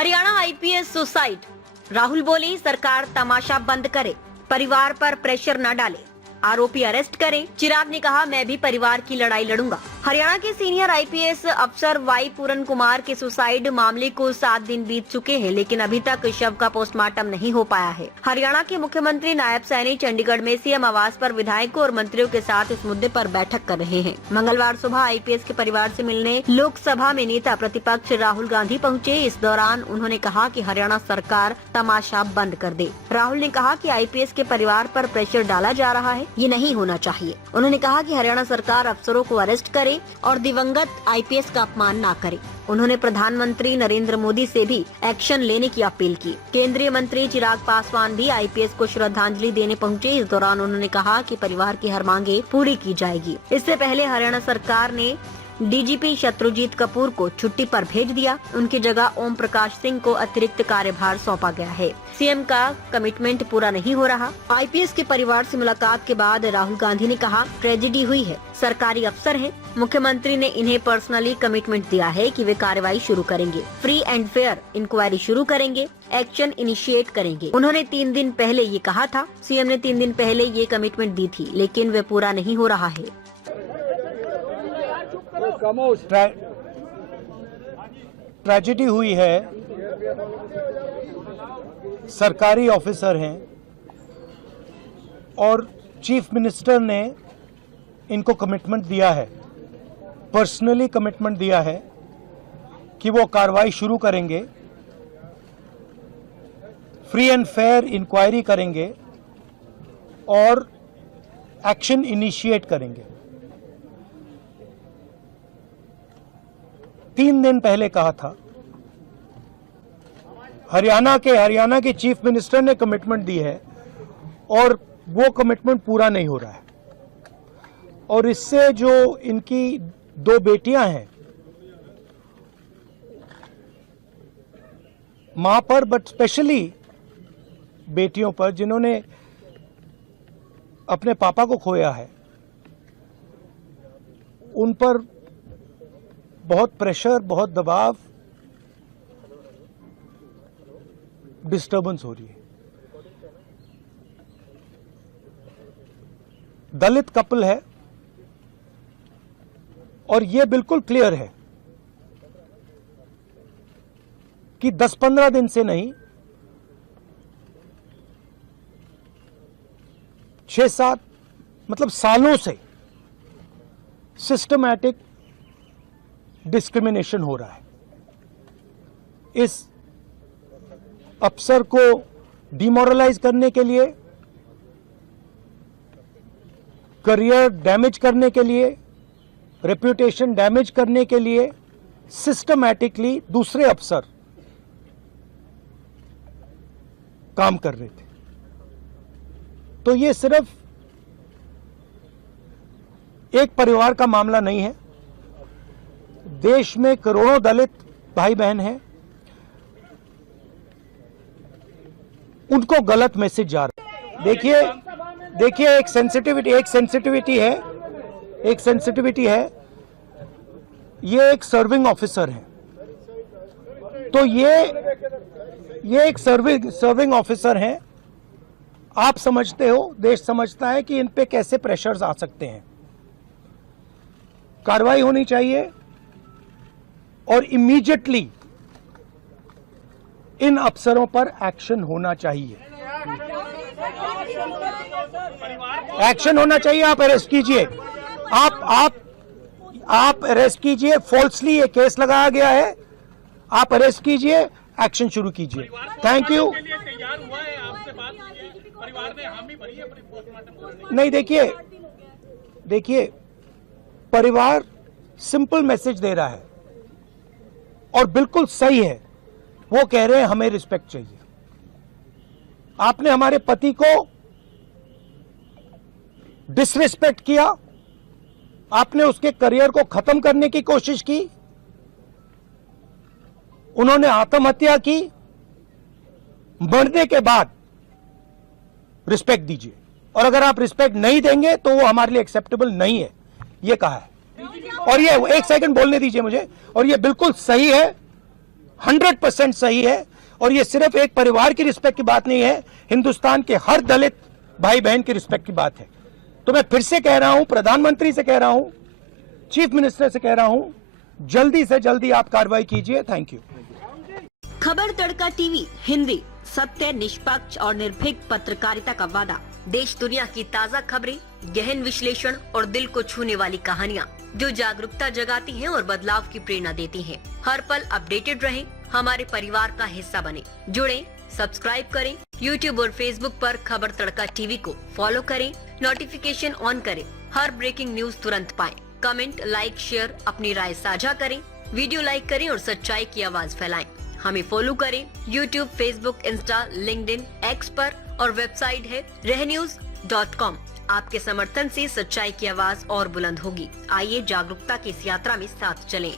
Haryana IPS suicide. Rahul बोली सरकार तमाशा बंद करे, परिवार पर प्रेशर न डाले, आरोपी अरेस्ट करें। चिराग ने कहा मैं भी परिवार की लड़ाई लड़ूंगा। हरियाणा के सीनियर आईपीएस अफसर वाई पूरन कुमार के सुसाइड मामले को 7 दिन बीत चुके हैं, लेकिन अभी तक शव का पोस्टमार्टम नहीं हो पाया है। हरियाणा के मुख्यमंत्री नायब सैनी चंडीगढ़ में सीएम आवास पर विधायकों और मंत्रियों के साथ इस मुद्दे पर बैठक कर रहे हैं। मंगलवार सुबह आईपीएस के परिवार से मिलने लोकसभा में नेता प्रतिपक्ष राहुल गांधी पहुंचे। इस दौरान उन्होंने कहा कि हरियाणा सरकार तमाशा बंद कर दे। राहुल ने कहा कि आईपीएस के परिवार पर प्रेशर डाला जा रहा है, ये नहीं होना चाहिए। उन्होंने कहा कि हरियाणा सरकार अफसरों को अरेस्ट करे और दिवंगत आईपीएस का अपमान ना करे। उन्होंने प्रधानमंत्री नरेंद्र मोदी से भी एक्शन लेने की अपील की। केंद्रीय मंत्री चिराग पासवान भी आईपीएस को श्रद्धांजलि देने पहुंचे। इस दौरान उन्होंने कहा कि परिवार की हर मांगे पूरी की जाएगी। इससे पहले हरियाणा सरकार ने डीजीपी शत्रुजीत कपूर को छुट्टी पर भेज दिया। उनकी जगह ओम प्रकाश सिंह को अतिरिक्त कार्यभार सौंपा गया है। सीएम का कमिटमेंट पूरा नहीं हो रहा। आईपीएस के परिवार से मुलाकात के बाद राहुल गांधी ने कहा ट्रेजेडी हुई है, सरकारी अफसर हैं। मुख्यमंत्री ने इन्हें पर्सनली कमिटमेंट दिया है कि वे कार्रवाई शुरू करेंगे, फ्री एंड फेयर इंक्वायरी शुरू करेंगे, एक्शन इनिशिएट करेंगे। उन्होंने 3 दिन पहले ये कहा था। सीएम ने 3 दिन पहले ये कमिटमेंट दी थी, लेकिन वे पूरा नहीं हो रहा है। ट्रेजेडी हुई है, सरकारी ऑफिसर हैं और चीफ मिनिस्टर ने इनको कमिटमेंट दिया है, पर्सनली कमिटमेंट दिया है कि वो कार्रवाई शुरू करेंगे, फ्री एंड फेयर इंक्वायरी करेंगे और एक्शन इनिशिएट करेंगे। 3 दिन पहले कहा था। हरियाणा के चीफ मिनिस्टर ने कमिटमेंट दी है और वो कमिटमेंट पूरा नहीं हो रहा है। और इससे जो इनकी 2 बेटियां हैं मां पर, बट स्पेशली बेटियों पर जिन्होंने अपने पापा को खोया है, उन पर बहुत प्रेशर, बहुत दबाव, डिस्टर्बेंस हो रही है। दलित कपल है और यह बिल्कुल क्लियर है कि 10-15 दिन से नहीं, 6-7 मतलब सालों से सिस्टमैटिक डिस्क्रिमिनेशन हो रहा है। इस अफसर को डिमोरलाइज करने के लिए, करियर डैमेज करने के लिए, रेप्यूटेशन डैमेज करने के लिए सिस्टमैटिकली दूसरे अफसर काम कर रहे थे। तो ये सिर्फ एक परिवार का मामला नहीं है, देश में करोड़ों दलित भाई बहन हैं, उनको गलत मैसेज जा रहा है। देखिए एक सेंसिटिविटी है। ये एक सर्विंग ऑफिसर है, तो ये एक सर्विंग ऑफिसर है। आप समझते हो, देश समझता है कि इन पे कैसे प्रेशर्स आ सकते हैं। कार्रवाई होनी चाहिए और इमीडिएटली इन अफसरों पर एक्शन होना चाहिए। एक्शन होना चाहिए। आप अरेस्ट कीजिए, आप अरेस्ट कीजिए। फॉल्सली ये केस लगाया गया है, आप अरेस्ट कीजिए, एक्शन शुरू कीजिए। Thank you. नहीं, देखिए परिवार सिंपल मैसेज दे रहा है और बिल्कुल सही है। वो कह रहे हैं हमें रिस्पेक्ट चाहिए। आपने हमारे पति को डिसरिस्पेक्ट किया, आपने उसके करियर को खत्म करने की कोशिश की, उन्होंने आत्महत्या की। मरने के बाद रिस्पेक्ट दीजिए, और अगर आप रिस्पेक्ट नहीं देंगे तो वो हमारे लिए एक्सेप्टेबल नहीं है, ये कहा है। और ये एक सेकंड बोलने दीजिए मुझे, और ये बिल्कुल सही है। 100% सही है। और ये सिर्फ एक परिवार की रिस्पेक्ट की बात नहीं है, हिंदुस्तान के हर दलित भाई बहन की रिस्पेक्ट की बात है। तो मैं फिर से कह रहा हूं, प्रधानमंत्री से कह रहा हूं, चीफ मिनिस्टर से कह रहा हूं, जल्दी से जल्दी आप कार्रवाई कीजिए। Thank you. खबर तड़का टीवी हिंदी, सत्य, निष्पक्ष और निर्भीक पत्रकारिता का वादा। देश दुनिया की ताज़ा खबरें, गहन विश्लेषण और दिल को छूने वाली कहानियाँ जो जागरूकता जगाती हैं और बदलाव की प्रेरणा देती हैं। हर पल अपडेटेड रहें, हमारे परिवार का हिस्सा बने। जुड़ें, सब्सक्राइब करें। YouTube और Facebook पर खबर तड़का टीवी को फॉलो करें, नोटिफिकेशन ऑन करें, हर ब्रेकिंग न्यूज तुरंत पाएं। कमेंट, लाइक, शेयर, अपनी राय साझा करें, वीडियो लाइक करें और सच्चाई की आवाज फैलाएं। हमें फॉलो करें YouTube, Facebook, Insta, LinkedIn, x पर और वेबसाइट है रहnews.com। आपके समर्थन से सच्चाई की आवाज और बुलंद होगी। आइए जागरूकता की इस यात्रा में साथ चलें।